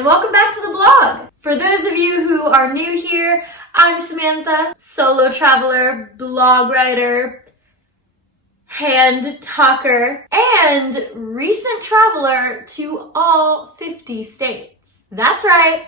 and welcome back to the blog. For those of you who are new here, I'm Samantha, solo traveler, blog writer, hand talker, and recent traveler to all 50 states. That's right,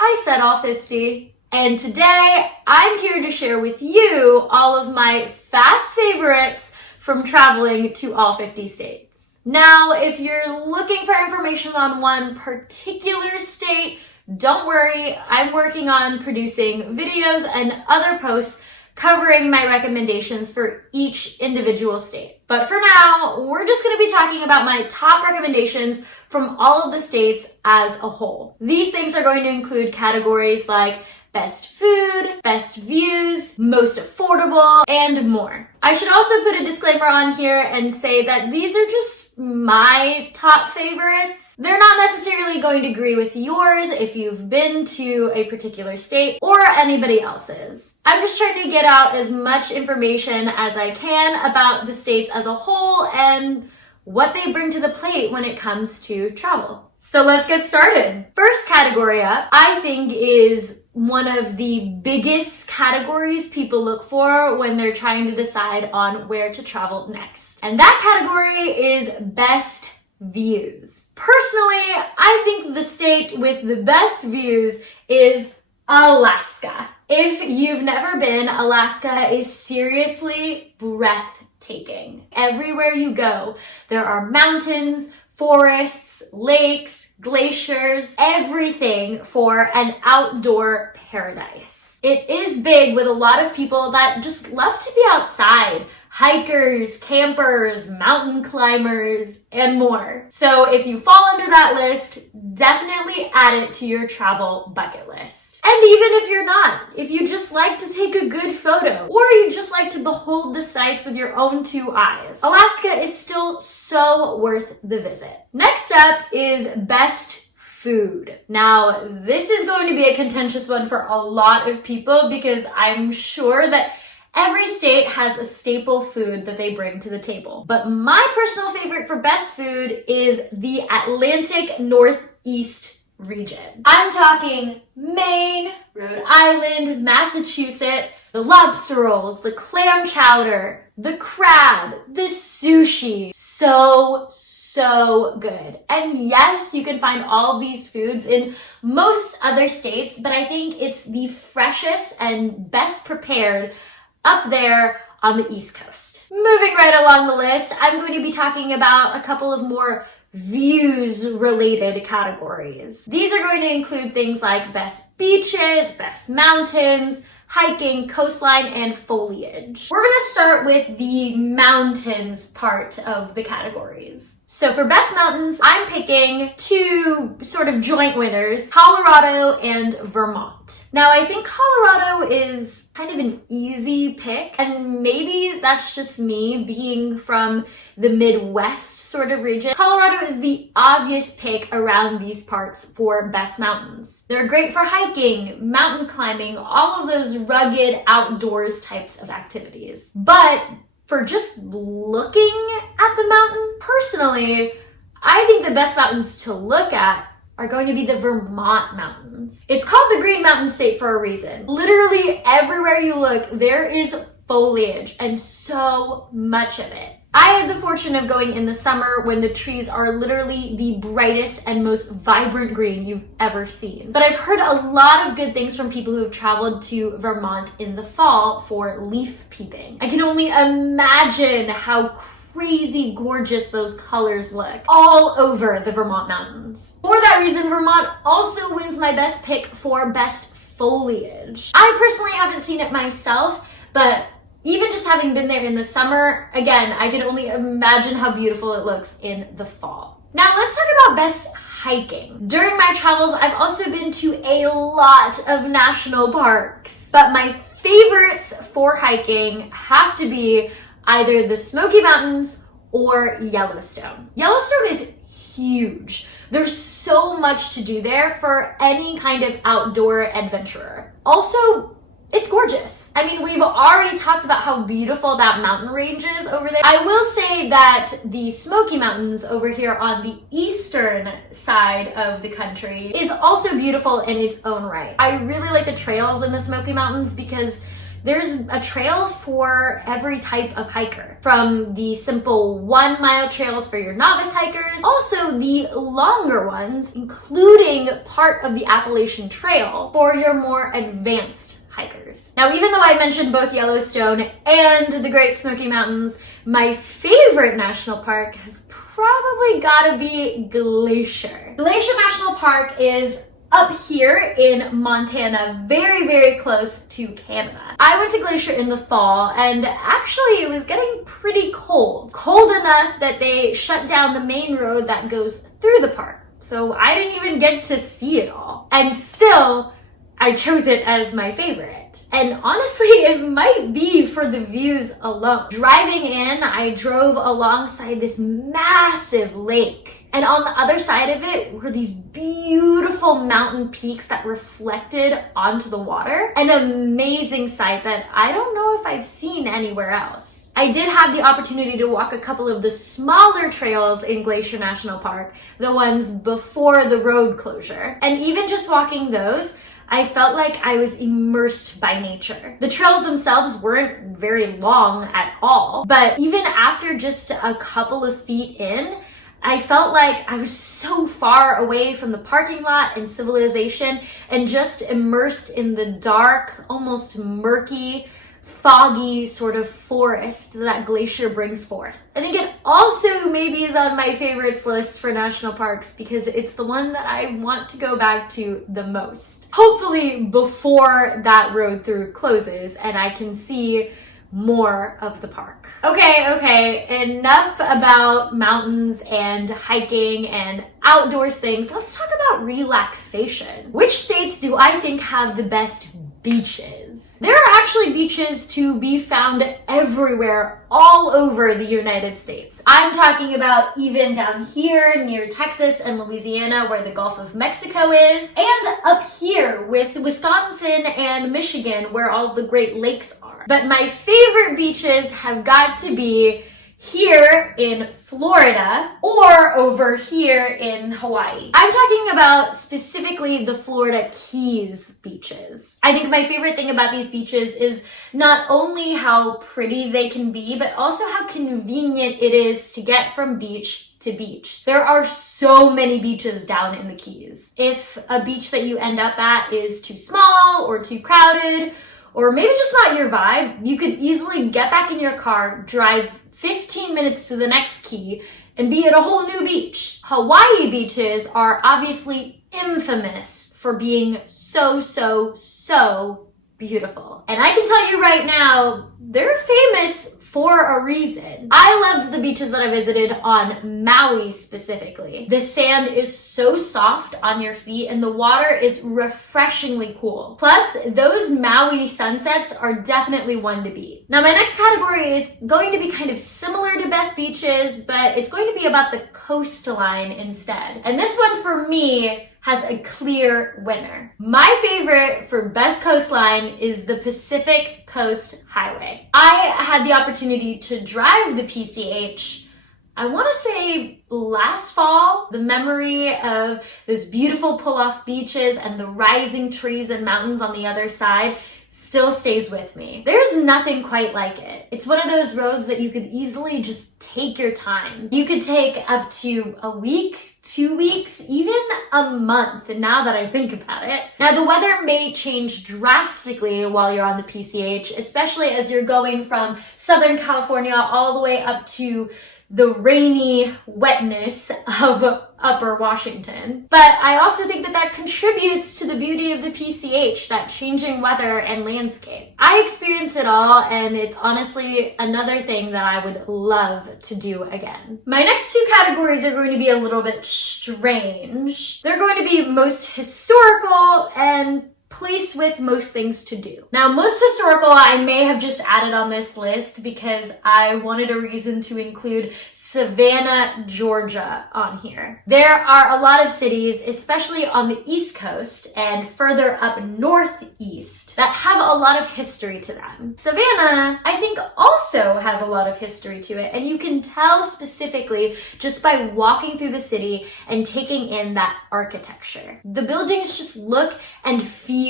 I said all 50. And today, I'm here to share with you all of my fast favorites from traveling to all 50 states. Now, if you're looking for information on one particular state, don't worry, I'm working on producing videos and other posts covering my recommendations for each individual state. But for now, we're just going to be talking about my top recommendations from all of the states as a whole. These things are going to include categories like best food, best views, most affordable, and more. I should also put a disclaimer on here and say that these are just my top favorites. They're not necessarily going to agree with yours if you've been to a particular state or anybody else's. I'm just trying to get out as much information as I can about the states as a whole and what they bring to the plate when it comes to travel. So let's get started. First category up, I think, is one of the biggest categories people look for when they're trying to decide on where to travel next. And that category is best views. Personally, I think the state with the best views is Alaska. If you've never been, Alaska is seriously breathtaking. Everywhere you go, there are mountains, forests, lakes, glaciers, everything for an outdoor paradise. It is big with a lot of people that just love to be outside. Hikers, campers, mountain climbers, and more. So if you fall under that list, definitely add it to your travel bucket list. And even if you're not, if you just like to take a good photo, or you just like to behold the sights with your own two eyes, Alaska is still so worth the visit. Next up is best food. Now, this is going to be a contentious one for a lot of people because I'm sure that every state has a staple food that they bring to the table. But my personal favorite for best food is the Atlantic Northeast region. I'm talking Maine, Rhode Island, Massachusetts, the lobster rolls, the clam chowder, the crab, the sushi. So good. And yes, you can find all of these foods in most other states, but I think it's the freshest and best prepared up there on the East Coast. Moving right along the list, I'm going to be talking about a couple of more views-related categories. These are going to include things like best beaches, best mountains, hiking, coastline, and foliage. We're going to start with the mountains part of the categories. So for best mountains, I'm picking two sort of joint winners, Colorado and Vermont. Now, I think Colorado is kind of an easy pick, and maybe that's just me being from the Midwest sort of region. Colorado is the obvious pick around these parts for best mountains. They're great for hiking, mountain climbing, all of those rugged outdoors types of activities. But for just looking at the mountain, personally, I think the best mountains to look at are going to be the Vermont mountains. It's called the Green Mountain State for a reason. Literally everywhere you look, there is foliage and so much of it. I had the fortune of going in the summer when the trees are literally the brightest and most vibrant green you've ever seen. But I've heard a lot of good things from people who have traveled to Vermont in the fall for leaf peeping. I can only imagine how crazy gorgeous those colors look all over the Vermont mountains. For that reason, Vermont also wins my best pick for best foliage. I personally haven't seen it myself, but even just having been there in the summer, again, I can only imagine how beautiful it looks in the fall. Now let's talk about best hiking. During my travels, I've also been to a lot of national parks, but my favorites for hiking have to be either the Smoky Mountains or Yellowstone. Yellowstone is huge. There's so much to do there for any kind of outdoor adventurer. Also, It's gorgeous. I mean, we've already talked about how beautiful that mountain range is over there. I will say that the Smoky Mountains over here on the eastern side of the country is also beautiful in its own right. I really like the trails in the Smoky Mountains because there's a trail for every type of hiker, from the simple 1-mile trails for your novice hikers, also the longer ones, including part of the Appalachian Trail for your more advanced hikers. Now, even though I mentioned both Yellowstone and the Great Smoky Mountains, my favorite national park has probably gotta be Glacier. Glacier National Park is up here in Montana, very, very close to Canada. I went to Glacier in the fall, and actually it was getting pretty cold. Cold enough that they shut down the main road that goes through the park. So I didn't even get to see it all. And still, I chose it as my favorite. And honestly, it might be for the views alone. Driving in, I drove alongside this massive lake. And on the other side of it were these beautiful mountain peaks that reflected onto the water. An amazing sight that I don't know if I've seen anywhere else. I did have the opportunity to walk a couple of the smaller trails in Glacier National Park, the ones before the road closure. And even just walking those, I felt like I was immersed by nature. The trails themselves weren't very long at all, but even after just a couple of feet in, I felt like I was so far away from the parking lot and civilization and just immersed in the dark, almost murky, foggy sort of forest that Glacier brings forth. I think it also maybe is on my favorites list for national parks because it's the one that I want to go back to the most. Hopefully before that road through closes and I can see more of the park. Okay, enough about mountains and hiking and outdoors things. Let's talk about relaxation. Which states do I think have the best beaches? There are actually beaches to be found everywhere, all over the United States. I'm talking about even down here near Texas and Louisiana where the Gulf of Mexico is, and up here with Wisconsin and Michigan where all the Great Lakes are. But my favorite beaches have got to be here in Florida or over here in Hawaii. I'm talking about specifically the Florida Keys beaches. I think my favorite thing about these beaches is not only how pretty they can be, but also how convenient it is to get from beach to beach. There are so many beaches down in the Keys. If a beach that you end up at is too small or too crowded, or maybe just not your vibe, you could easily get back in your car, drive 15 minutes to the next key, and be at a whole new beach. Hawaii beaches are obviously infamous for being so beautiful. And I can tell you right now, they're famous for a reason. I loved the beaches that I visited on Maui specifically. The sand is so soft on your feet and the water is refreshingly cool. Plus, those Maui sunsets are definitely one to beat. Now, my next category is going to be kind of similar to best beaches, but it's going to be about the coastline instead. And this one for me has a clear winner. My favorite for best coastline is the Pacific Coast Highway. I had the opportunity to drive the PCH, I want to say last fall. The memory of those beautiful pull-off beaches and the rising trees and mountains on the other side still stays with me. There's nothing quite like it. It's one of those roads that you could easily just take your time. You could take up to a week, 2 weeks, even a month, now that I think about it. Now, the weather may change drastically while you're on the PCH, especially as you're going from Southern California all the way up to the rainy wetness of Upper Washington. But I also think that that contributes to the beauty of the PCH, that changing weather and landscape. I experienced it all, and it's honestly another thing that I would love to do again. My next two categories are going to be a little bit strange. They're going to be most historical and place with most things to do. Now, most historical I may have just added on this list because I wanted a reason to include Savannah, Georgia on here. There are a lot of cities, especially on the East Coast and further up northeast, that have a lot of history to them. Savannah, I think, also has a lot of history to it, and you can tell specifically just by walking through the city and taking in that architecture. The buildings just look and feel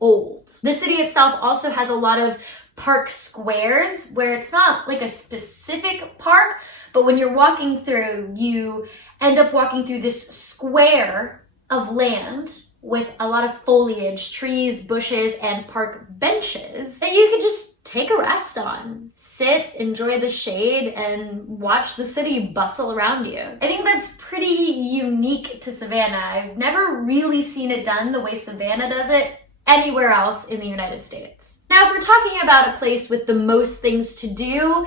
old. The city itself also has a lot of park squares where it's not like a specific park, but when you're walking through, you end up walking through this square of land with a lot of foliage, trees, bushes, and park benches that you can just take a rest on. Sit, enjoy the shade, and watch the city bustle around you. I think that's pretty unique to Savannah. I've never really seen it done the way Savannah does it anywhere else in the United States. Now, if we're talking about a place with the most things to do,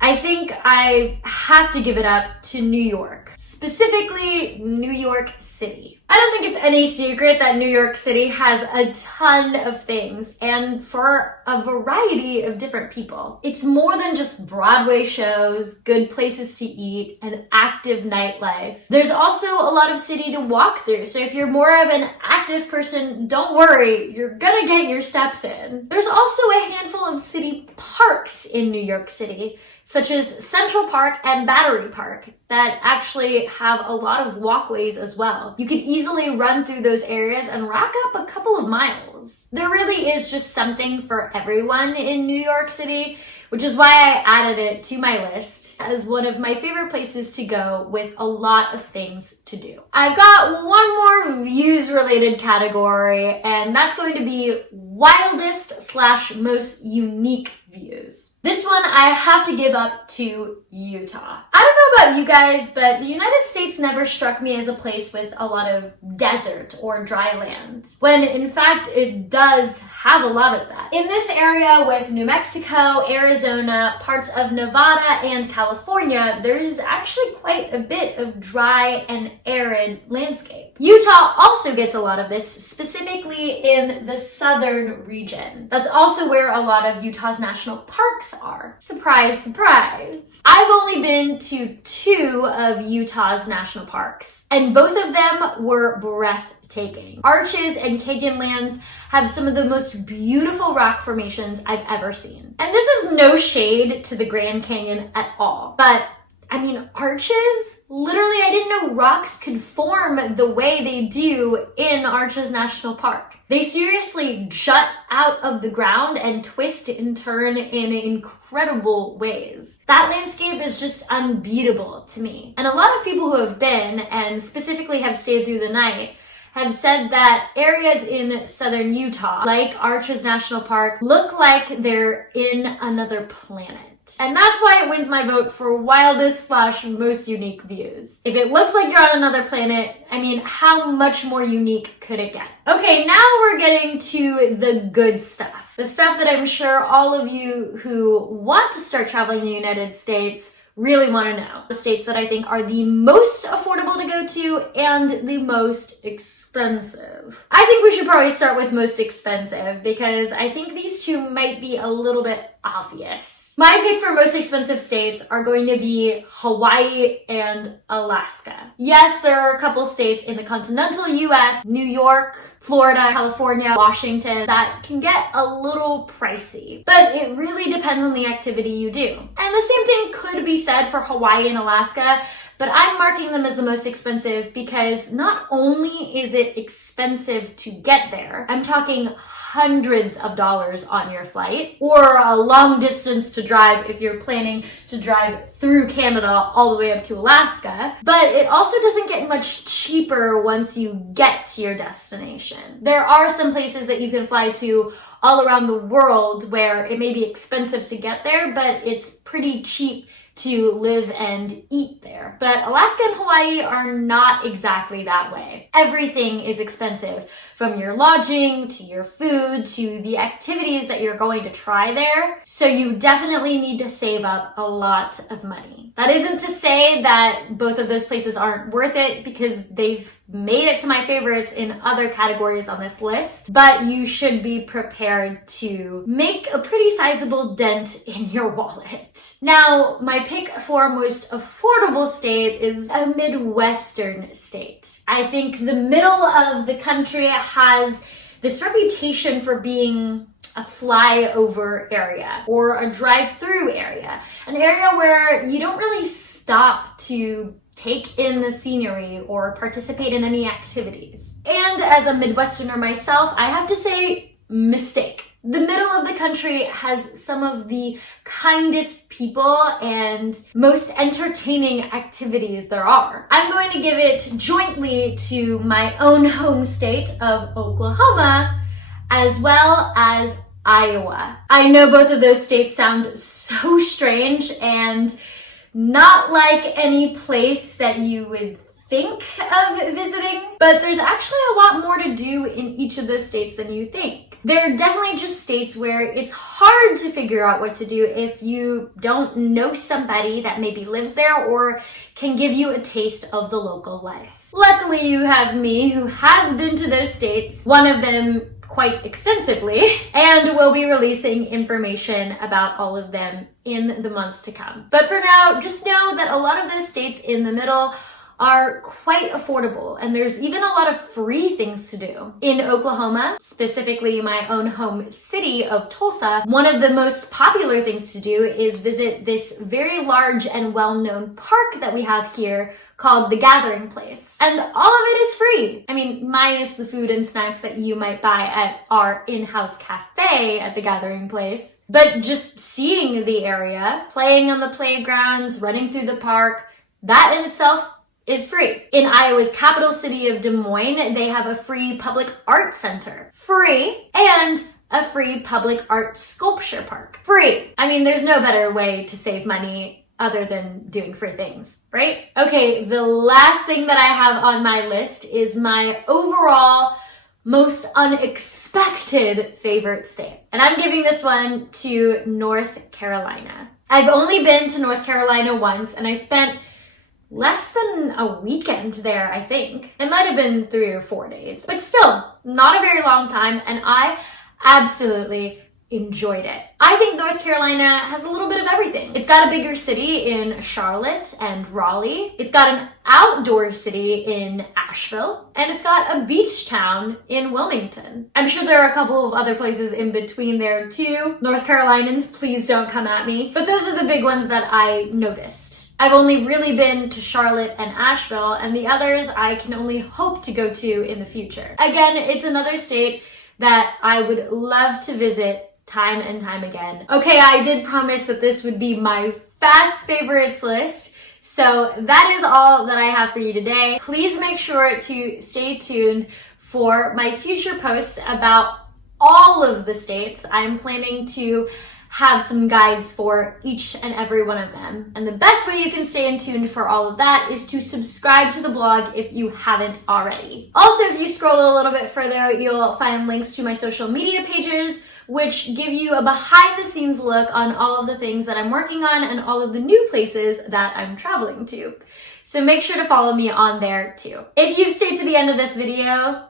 I think I have to give it up to New York, specifically New York City. I don't think it's any secret that New York City has a ton of things, and for a variety of different people. It's more than just Broadway shows, good places to eat, and active nightlife. There's also a lot of city to walk through, so if you're more of an active person, don't worry, you're gonna get your steps in. There's also a handful of city parks in New York City, such as Central Park and Battery Park, that actually have a lot of walkways as well. You could easily run through those areas and rack up a couple of miles. There really is just something for everyone in New York City, which is why I added it to my list as one of my favorite places to go with a lot of things to do. I've got one more views related category, and that's going to be wildest / most unique views. This one I have to give up to Utah. I don't know about you guys, but the United States never struck me as a place with a lot of desert or dry land, when in fact it does have a lot of that. In this area with New Mexico, Arizona, parts of Nevada, and California, there's actually quite a bit of dry and arid landscape. Utah also gets a lot of this, specifically in the southern region. That's also where a lot of Utah's national parks are. Surprise, surprise. I've only been to 2 of Utah's national parks, and both of them were breathtaking. Arches and Canyonlands have some of the most beautiful rock formations I've ever seen. And this is no shade to the Grand Canyon at all, but I mean, arches? Literally, I didn't know rocks could form the way they do in Arches National Park. They seriously jut out of the ground and twist and turn in incredible ways. That landscape is just unbeatable to me. And a lot of people who have been, and specifically have stayed through the night, have said that areas in southern Utah, like Arches National Park, look like they're in another planet. And that's why it wins my vote for wildest / most unique views. If it looks like you're on another planet, I mean, how much more unique could it get? Okay, now we're getting to the good stuff. The stuff that I'm sure all of you who want to start traveling in the United States really want to know. The states that I think are the most affordable to go to and the most expensive. I think we should probably start with most expensive because I think these two might be a little bit obvious. My pick for most expensive states are going to be Hawaii and Alaska. Yes, there are a couple states in the continental US, New York, Florida, California, Washington, that can get a little pricey, but it really depends on the activity you do. And the same thing could be said for Hawaii and Alaska, but I'm marking them as the most expensive because not only is it expensive to get there, I'm talking hundreds of dollars on your flight, or a long distance to drive if you're planning to drive through Canada all the way up to Alaska. But it also doesn't get much cheaper once you get to your destination. There are some places that you can fly to all around the world where it may be expensive to get there, but it's pretty cheap to live and eat there. But Alaska and Hawaii are not exactly that way. Everything is expensive, from your lodging to your food to the activities that you're going to try there. So you definitely need to save up a lot of money. That isn't to say that both of those places aren't worth it, because they've made it to my favorites in other categories on this list, but you should be prepared to make a pretty sizable dent in your wallet. Now, my pick for most affordable state is a Midwestern state. I think the middle of the country has this reputation for being a flyover area or a drive-through area, an area where you don't really stop to take in the scenery or participate in any activities. And as a Midwesterner myself, I have to say, mistake. The middle of the country has some of the kindest people and most entertaining activities there are. I'm going to give it jointly to my own home state of Oklahoma, as well as Iowa. I know both of those states sound so strange and not like any place that you would think of visiting, but there's actually a lot more to do in each of those states than you think. They're definitely just states where it's hard to figure out what to do if you don't know somebody that maybe lives there or can give you a taste of the local life. Luckily, you have me who has been to those states, one of them quite extensively, and will be releasing information about all of them in the months to come. But for now, just know that a lot of those states in the middle are quite affordable, and there's even a lot of free things to do. In Oklahoma, specifically my own home city of Tulsa, one of the most popular things to do is visit this very large and well-known park that we have here called The Gathering Place. And all of it is free. I mean, minus the food and snacks that you might buy at our in-house cafe at The Gathering Place. But just seeing the area, playing on the playgrounds, running through the park, that in itself is free. In Iowa's capital city of Des Moines, they have a free public art center. Free. And a free public art sculpture park. Free. I mean, there's no better way to save money other than doing free things, right? Okay, the last thing that I have on my list is my overall most unexpected favorite state. And I'm giving this one to North Carolina. I've only been to North Carolina once, and I spent less than a weekend there, I think. It might have been 3 or 4 days, but still not a very long time, and I absolutely enjoyed it. I think North Carolina has a little bit of everything. It's got a bigger city in Charlotte and Raleigh. It's got an outdoor city in Asheville. And it's got a beach town in Wilmington. I'm sure there are a couple of other places in between there too. North Carolinians, please don't come at me. But those are the big ones that I noticed. I've only really been to Charlotte and Asheville, and the others I can only hope to go to in the future. Again, it's another state that I would love to visit time and time again. Okay, I did promise that this would be my fast favorites list, so that is all that I have for you today. Please make sure to stay tuned for my future posts about all of the states. I'm planning to have some guides for each and every one of them. And the best way you can stay in tune for all of that is to subscribe to the blog if you haven't already. Also, if you scroll a little bit further, you'll find links to my social media pages, which give you a behind-the-scenes look on all of the things that I'm working on and all of the new places that I'm traveling to. So make sure to follow me on there too. If you've stayed to the end of this video,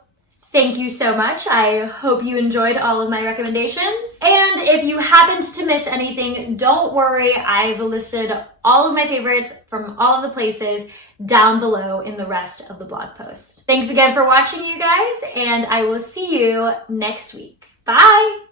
thank you so much. I hope you enjoyed all of my recommendations. And if you happened to miss anything, don't worry. I've listed all of my favorites from all of the places down below in the rest of the blog post. Thanks again for watching, you guys, and I will see you next week. Bye!